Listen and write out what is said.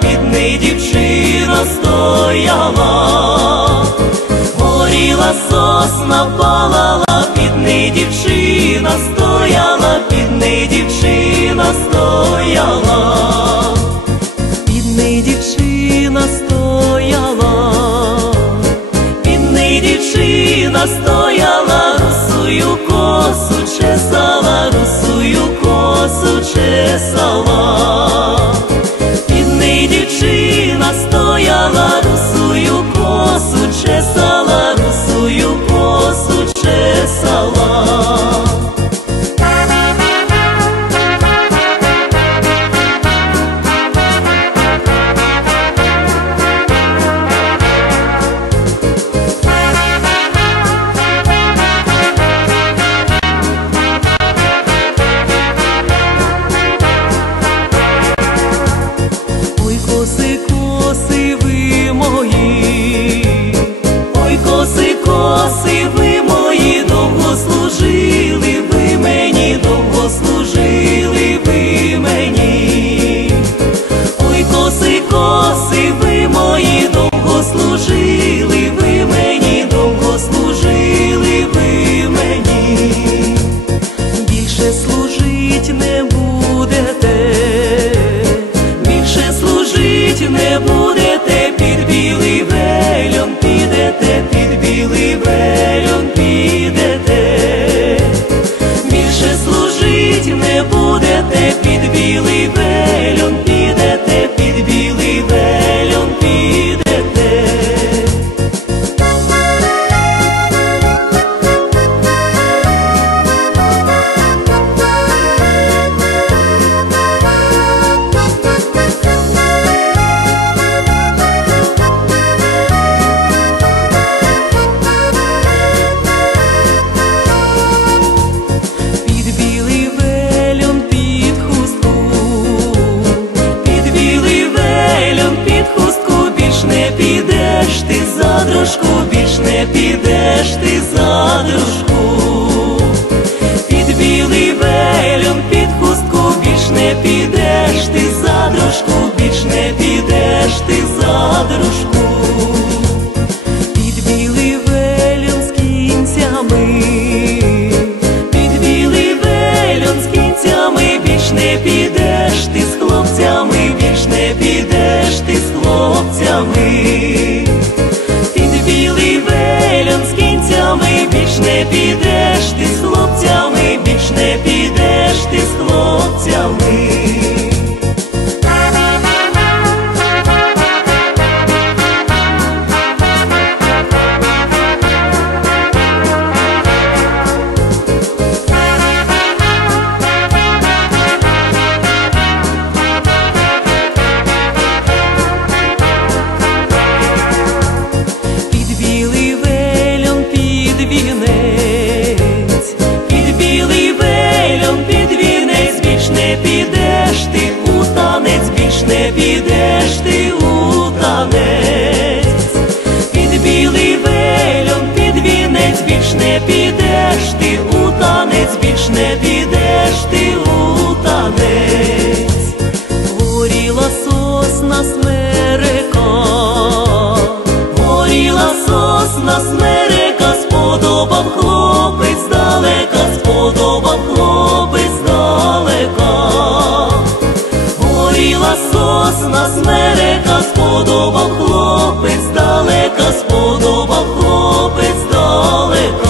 під неї дівчина стояла, горіла сосна палала, під дівчина стояла, під дівчина стояла, під дівчина стояла, під дівчина стояла, русую косу чесала, русую косу чесала, ви мені, ой, коси, коси ви мої, довго служили ви мені, довго служили ви мені. Більше служить не будете, більше служить не будете, під білий вельон підете, під білий вельон підете, не підеш ти за дружку. Під білий вельон під хустку, більш не підеш ти за дружку, більш не підеш ти за дружку під білий вельон з кінцями, під білий вельон з кінцями, більш не підеш ти з хлопцями, більш не підеш ти з хлопцями, підеш ти у танець, під білий вельон під вінець, більш не підеш ти у танець, більш не підеш ти у танець. Горіла сосна смерека, горіла сосна смерека, сосна смерека, сподобав хлопець далека, сподобав хлопець далека.